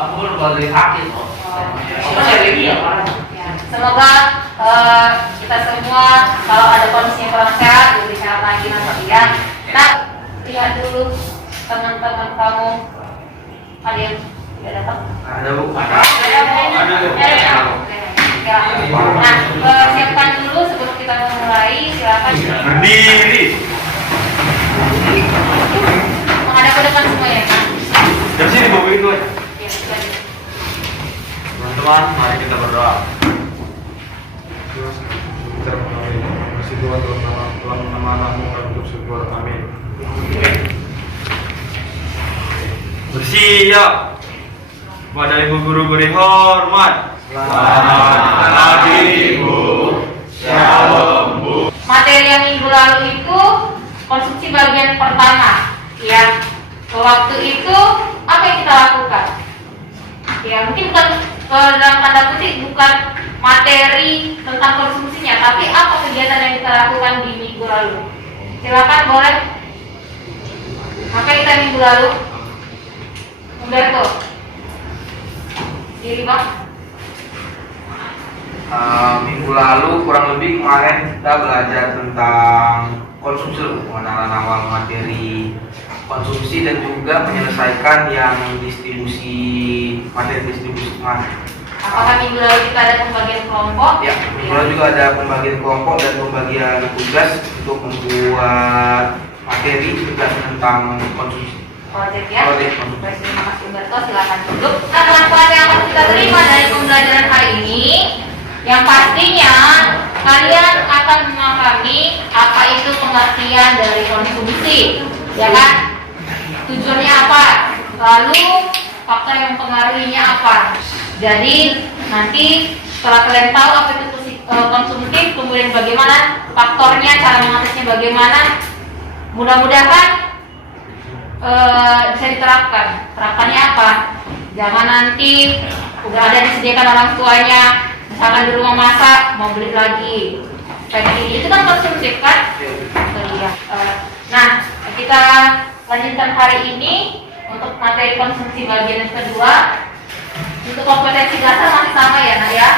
aku baru dari sakit kok. Semoga kita semua kalau ada kondisi yang kurang sehat lebih sehat lagi nanti ya. Nah, lihat dulu teman-teman kamu, ada yang tidak datang? Ada Bu, ada. Nah, siapkan dulu sebelum kita memulai. Silakan Berdiri. menghadap ke depan semua ya. Dari sini bawa itu. Ya, silakan. Teman-teman, mari kita berdoa. Masih Tuhan Tuhan nama-Mu kami ucap syukur, amin. Bersiap. Kepada Ibu Guru beri hormat. Selamat pagi Ibu. Shalom Bu. Materi yang minggu lalu itu konsumsi bagian pertama ya. Waktu itu apa yang kita lakukan? Ya mungkin bukan dalam tanda kutip bukan materi tentang konsumsinya, tapi apa kegiatan yang kita lakukan di minggu lalu? Silakan boleh. Apa kita minggu lalu? Umberto. Diri Bang. Minggu lalu kurang lebih kemarin kita belajar tentang konsumsi, pengenalan awal materi konsumsi dan juga menyelesaikan yang distribusi materi distribusi kemarin. Apakah minggu lalu kita ada pembagian kelompok? Ya, minggu lalu juga ada pembagian kelompok dan pembagian tugas untuk membuat materi tugas tentang konsumsi. Project ya. Project. Baik, terima kasih Umberto, silakan duduk. Nah, manfaat yang akan kita terima dari pembelajaran hari ini, yang pastinya kalian akan memahami apa itu pengertian dari konsumsi, ya kan? Tujuannya apa? Lalu faktor yang mempengaruhinya apa? Jadi nanti setelah kalian tahu apa itu konsumtif, kemudian bagaimana faktornya, cara mengatasinya bagaimana, mudah-mudahan bisa diterapkan. Terapannya apa? Jangan nanti udah ada disediakan orang tuanya, misalkan di rumah masak mau beli lagi. Kayak ini itu kan konsumtif kan? Iya. Nah, kita lanjutkan hari ini untuk materi konsumsi bagian yang kedua. Untuk kompetensi dasar masih sama ya, Nak ya.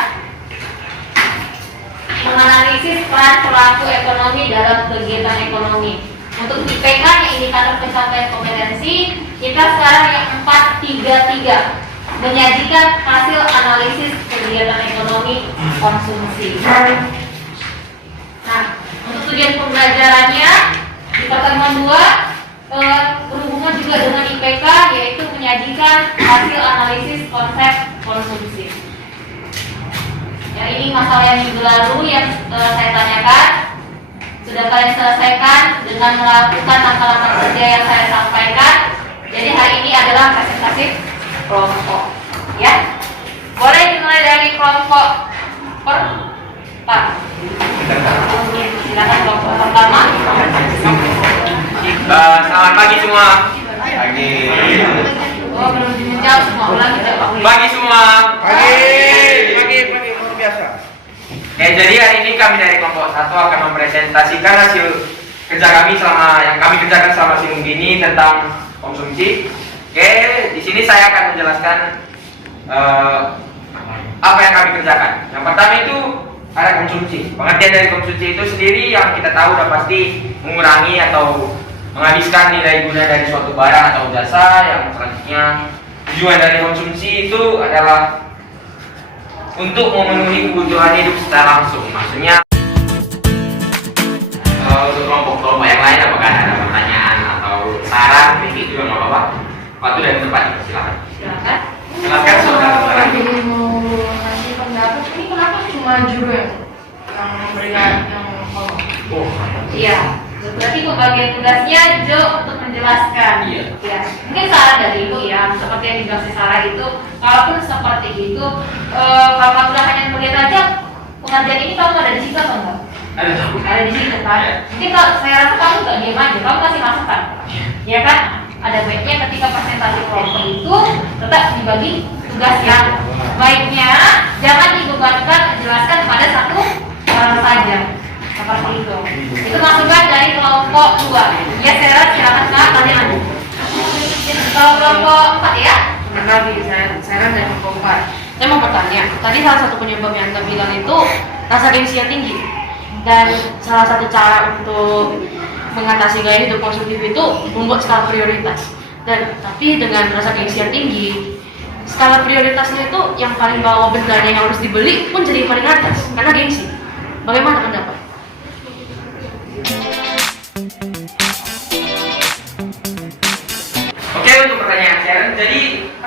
Menganalisis peran pelaku ekonomi dalam kegiatan ekonomi. Untuk IPK yang indikator pencapaian kompetensi, kita sekarang yang 433 menyajikan hasil analisis kegiatan ekonomi konsumsi. Nah, untuk tujuan pembelajarannya di pertemuan 2 berhubungan juga dengan IPK, yaitu menyajikan hasil analisis konsep konsumsi. Ya, ini masalah yang minggu lalu yang saya tanyakan. Sudah kalian selesaikan dengan melakukan langkah-langkah kerja yang saya sampaikan. Jadi hari ini adalah presentasi kelompok, ya. Boleh dimulai dari kelompok pertama. Silakan kelompok pertama. Selamat pagi semua. Pagi. Oh, belum dijawab semua. Ulangi coba. Pagi semua. Pagi luar biasa. Jadi hari ini kami dari kelompok 1 akan mempresentasikan hasil kerja kami yang kami kerjakan selama seminggu ini tentang konsumsi. Di sini saya akan menjelaskan apa yang kami kerjakan. Yang pertama itu ada konsumsi. Pengertian dari konsumsi itu sendiri yang kita tahu udah pasti mengurangi atau menghabiskan nilai guna dari suatu barang atau jasa. Yang selanjutnya tujuan dari konsumsi itu adalah untuk memenuhi kebutuhan hidup secara langsung. Maksudnya untuk kelompok-kelompok yang lain apakah ada pertanyaan atau saran kritik juga nggak apa-apa. Waktu dan tempat silakan. Silakan. Silakan saudara-saudara. Jadi mau ngasih pendapat ini kenapa cuma Juru yang memberikan yang ngomong? Oh, Iya. Berarti pembagian tugasnya Jo untuk menjelaskan. Iya. Ya. Mungkin saran dari Ibu ya, seperti yang dijelaskan Sarah itu, kalaupun seperti itu, kalau kamu udah hanya melihat aja pengajian ini kamu ada di situ atau enggak? Ada di situ kan? Mungkin kalau saya rasa kamu nggak diam aja, kamu kasih masukan, ya kan? Ada baiknya ketika presentasi kelompok itu tetap dibagi tugas yang baiknya, jangan dibebankan menjelaskan pada satu orang saja. Seperti itu. Itu masukan dari kelompok 2. Ya, silakan kalian. Kalau kelompok 4 ya? Lagi saya tadi salah satu penyebab yang Anda bilang itu rasa gengsi yang tinggi. Dan salah satu cara untuk mengatasi gaya hidup konsumtif itu membuat skala prioritas. Dan tapi dengan rasa gengsi yang tinggi, skala prioritasnya itu yang paling bawah bendanya yang harus dibeli pun jadi paling atas karena gengsi. Bagaimana pendapat? Oke, untuk pertanyaan Sharon, jadi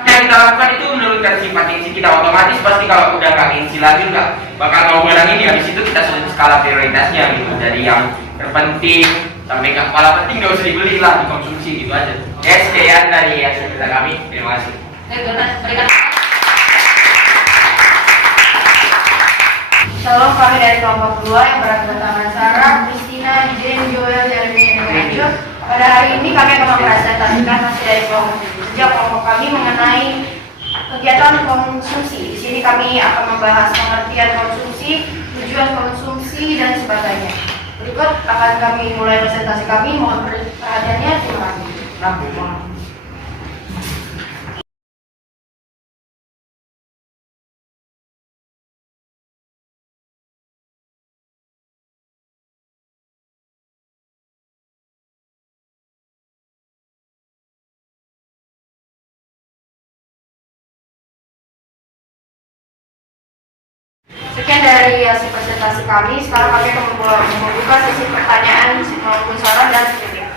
yang kita lakukan itu menurunkan sifat gengsi kita. Otomatis pasti kalau udah nggak gengsi lagi nggak bakal mau ngurangin, habis itu kita susun skala prioritasnya gitu. Dari yang terpenting sampai nggak kepala penting nggak usah dibeli lah, dikonsumsi gitu aja. Oke, sekian dari hasil kita kami. Terima kasih. Berikan. Shalom, kami dari kelompok 2 yang beranggotakan Sarah, Christina, Jane, Joel, Jeremy, dan Andrew. Pada hari ini kami akan mempresentasikan hasil dari kelompok kami mengenai kegiatan konsumsi. Di sini kami akan membahas pengertian konsumsi, tujuan konsumsi, dan sebagainya. Berikut akan kami mulai presentasi kami. Mohon perhatiannya. Terima kasih. Sekian dari hasil presentasi kami. Sekarang kami akan membuka sesi pertanyaan maupun saran dan kritik.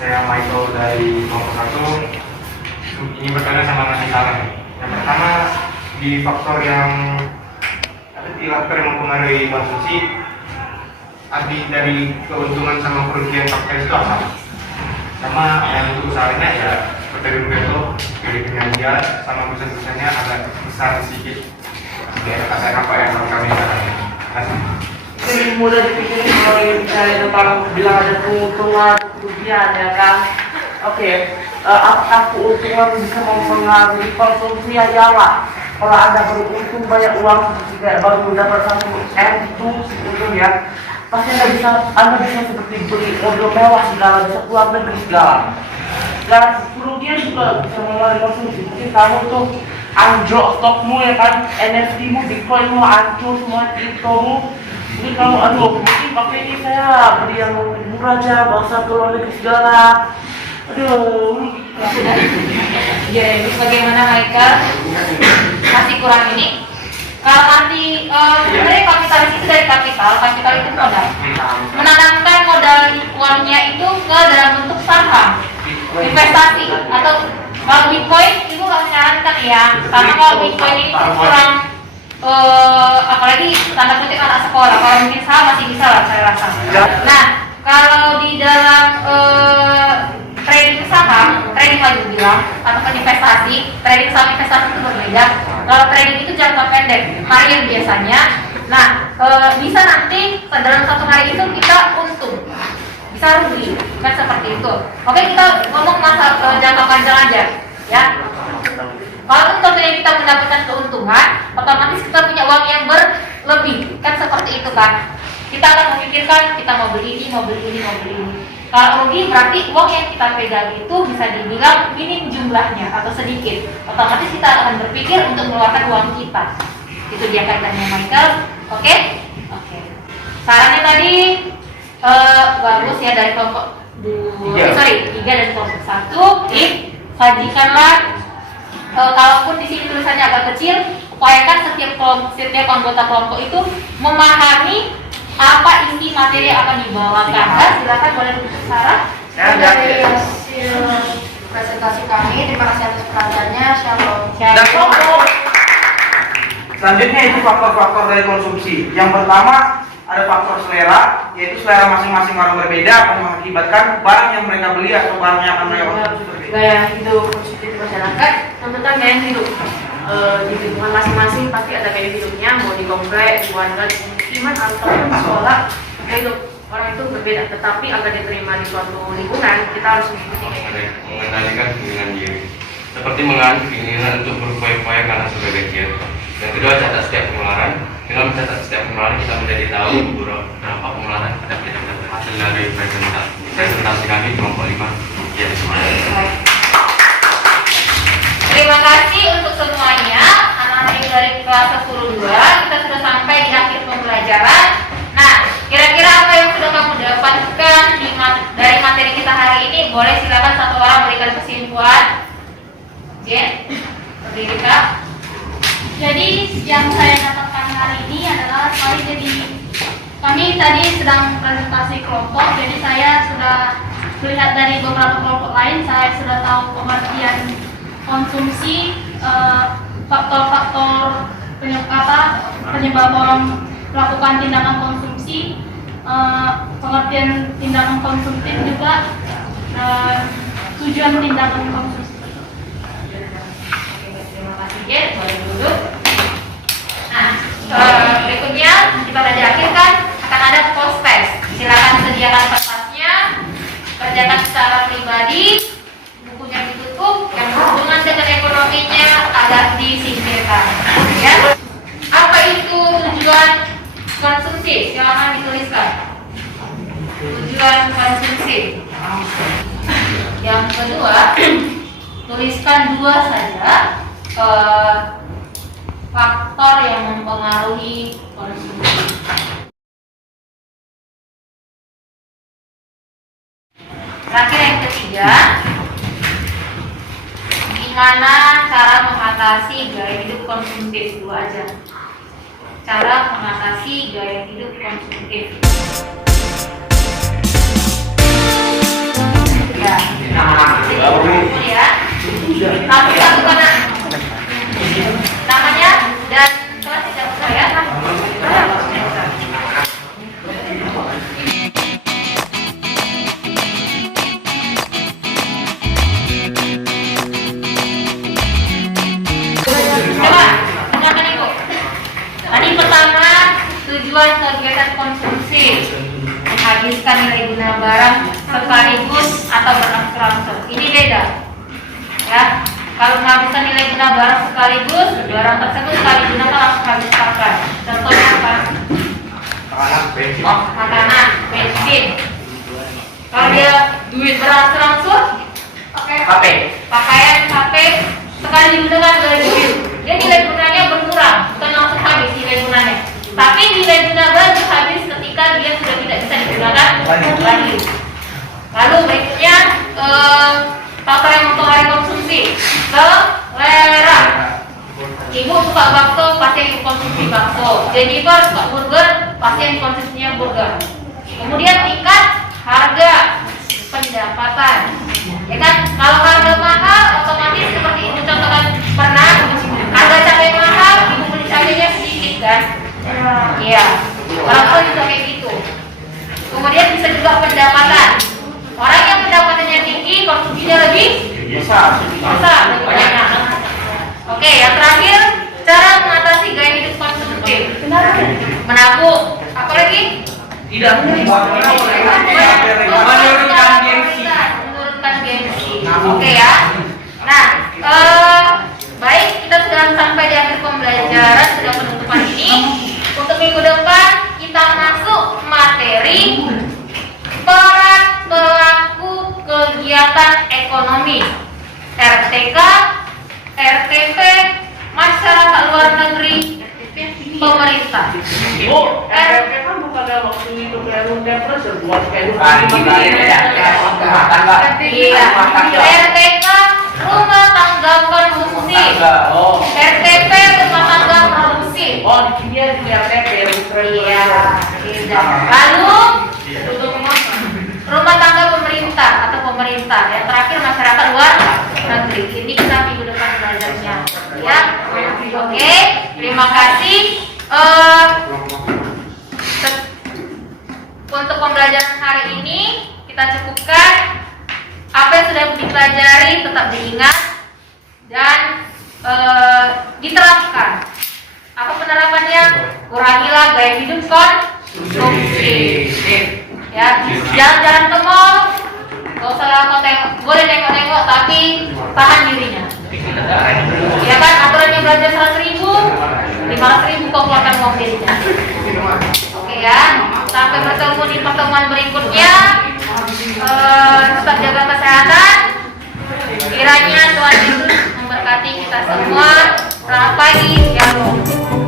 Saya Michael dari kelompok 1. Ini bertanya sama ngasih saran. Yang pertama, di faktor yang yang mempengaruhi konsumsi, arti dari keuntungan sama kerugian faktor itu apa? Sama yang untuk usahanya ya seperti itu, dari penyajian sama pesan-pesannya agak besar sedikit. Ada apa yang kami lakukan? Lebih mudah dipikirin kalau misalnya tentang bilang ada keuntungan, kerugian ya kan. Oke, apakah keuntungan bisa mempengaruhi konsumsi ya iyalah. Kalau Anda beruntung banyak uang seperti kayak baru mendapat 1 M itu untung ya, pasti Anda bisa seperti beli mobil mewah segala, bisa keluar negeri segala. Dan kerugian juga bisa mengalami konsumsi. Mungkin kamu tuh anjlok stokmu ya kan, NFT-mu, Bitcoin-mu hancur semua, kriptomu. Jadi kamu aduh mungkin pakai ini saya beli yang murah aja, bangsa ke luar negeri segala. Aduh. Jadi bagaimana Michael? Masih kurang ini. Kalau arti sebenarnya kapitalis itu dari kapital itu modal. Menanamkan modal uangnya itu ke dalam bentuk saham, investasi atau kalau Bitcoin itu harus menyarankan ya, karena kalau Bitcoin ini kurang apalagi tanda kutip anak sekolah. Kalau mungkin saham masih bisa lah saya rasa. Nah, kalau di dalam trading saham, trading lagi bilang ataupun investasi, trading saham investasi itu berbeda. Kalau trading itu jangka pendek, harian biasanya. Nah, bisa nanti dalam 1 hari itu kita untung, bisa rugi, kan seperti itu. Oke, kita ngomong masa jangka panjang aja, ya. Kalau tentunya kita mendapatkan keuntungan, otomatis kita punya uang yang berlebih, kan seperti itu kan. Kita akan memikirkan kita mau beli ini, mau beli ini, mau beli ini. Kalau rugi berarti uang yang kita pegang itu bisa dibilang minim jumlahnya atau sedikit. Otomatis kita akan berpikir untuk mengeluarkan uang kita. Itu dia kaitannya Michael. Oke? Sarannya tadi bagus ya dari kelompok 3 dari kelompok 1. Sajikanlah kalaupun di sini tulisannya agak kecil, upayakan setiap anggota kelompok itu memahami apa isi materi yang akan dibawakan. Silakan boleh duduk Sarah. Dari hasil presentasi kami, terima kasih atas perhatiannya. Shalom. Selanjutnya itu faktor-faktor dari konsumsi. Yang pertama ada faktor selera, yaitu selera masing-masing orang berbeda akan mengakibatkan barang yang mereka beli atau barang yang akan mereka konsumsi berbeda. Gaya hidup konsumtif masyarakat tentang gaya hidup di lingkungan masing-masing pasti ada gaya hidupnya, mau di komplek, di warga, di pemukiman ataupun di sekolah. Gaya hidup orang itu berbeda, tetapi agar diterima di suatu lingkungan kita harus mengikuti gaya hidup. Mengendalikan keinginan diri, seperti mengalami keinginan untuk berupaya-upaya karena sebagai kecil. Yang kedua, catat setiap pengeluaran. Dengan mencatat setiap pengeluaran kita menjadi tahu berapa pengeluaran kita dapat hasil dari presentasi kami kelompok 5. Ya, Terima kasih untuk semuanya anak-anak yang dari kelas 10-2, kita sudah sampai di akhir pembelajaran. Nah, kira-kira apa yang sudah kamu dapatkan dari materi kita hari ini? Boleh silakan satu orang berikan kesimpulan. Jen, berdiri Kak. Jadi yang saya dapatkan hari ini adalah kami tadi sedang presentasi kelompok, jadi saya sudah melihat dari beberapa kelompok lain, saya sudah tahu pengertian konsumsi, faktor-faktor penyebab orang melakukan tindakan konsumsi, pengertian tindakan konsumtif juga, tujuan tindakan konsumsi. Terima kasih Jen, boleh duduk. Nah, berikutnya kita sudah di akhir kan akan ada post test. Silakan sediakan kertasnya, kerjakan secara pribadi, bukunya ditutup, yang berhubungan dengan ekonominya agak disingkirkan. Ya, apa itu tujuan konsumsi? Silakan dituliskan. Tujuan konsumsi. Yang kedua, tuliskan 2 saja faktor yang mempengaruhi konsumsi. Terakhir yang ketiga, gimana cara mengatasi gaya hidup konsumtif? 2 aja. Cara mengatasi gaya hidup konsumtif. Ya. Ya. Satu karena namanya dan kelas tidak usah ya. Coba dengarkan Ibu. Tadi pertama, tujuan kegiatan konsumsi menghabiskan nilai guna barang sekaligus atau berangsur-angsur. Ini beda. Ya, kalau menghabiskan nilai guna barang sekaligus, barang tersebut sekali gunakan langsung habis pakai. Contohnya apa? Makanan, bensin. Kalau dia duit berangsur-angsur, pakaian, HP, sekali digunakan 2.000. Dia nilai gunanya berkurang, bukan langsung habis nilai gunanya. Tapi nilai guna barang habis ketika dia sudah tidak bisa digunakan lagi. Lalu berikutnya faktor yang mempengaruhi konsumsi, selera. Ibu suka bakso, pasti yang konsumsi bakso. Jennifer suka burger, pasti yang konsumsinya burger. Kemudian tingkat harga, pendapatan. Ya kan? Kalau harga mahal, otomatis seperti ibu contohkan pernah harga cabai mahal, ibu beli cabainya sedikit kan? Iya. Orang tua juga kayak gitu. Kemudian bisa juga pendapatan. Orang yang pendapatannya tinggi, konsumsinya lebih besar, lebih banyak. Oke, yang terakhir, cara mengatasi gaya hidup konsumtif. Menabung. Apa lagi? Tidak menurunkan gengsi. Menurunkan gengsi. Oke ya. Nah, baik, kita sudah sampai di akhir pembelajaran, sudah penutupan ini. Untuk minggu depan kita masuk materi peran pelaku kegiatan ekonomi, RTK, RTP, masyarakat luar negeri, pemerintah. Bu, RP kan bukan waktu itu terus ya buat kayak Iya, RTK rumah tangga konsumsi, RTP rumah tangga produksi. Oh, dia di RTP. Iya, tidak. Lalu rumah tangga pemerintah atau pemerintah. Yang terakhir masyarakat luar negeri. Ini kita minggu depan belajarnya. Ya, oke. Terima kasih. Untuk pembelajaran hari ini kita cukupkan. Apa yang sudah dipelajari tetap diingat dan diterapkan. Apa penerapannya? Kurangilah gaya hidup konsumsi. Ya, jalan-jalan ke mall, gak usah lah tengok, boleh tengok-tengok tapi tahan dirinya. Ya kan, aturannya belanja 100.000, 500.000 kau keluarkan uang dirinya. Oke ya, sampai bertemu di pertemuan berikutnya. Tetap jaga kesehatan. Kiranya Tuhan Yesus memberkati kita semua. Selamat pagi, Shalom.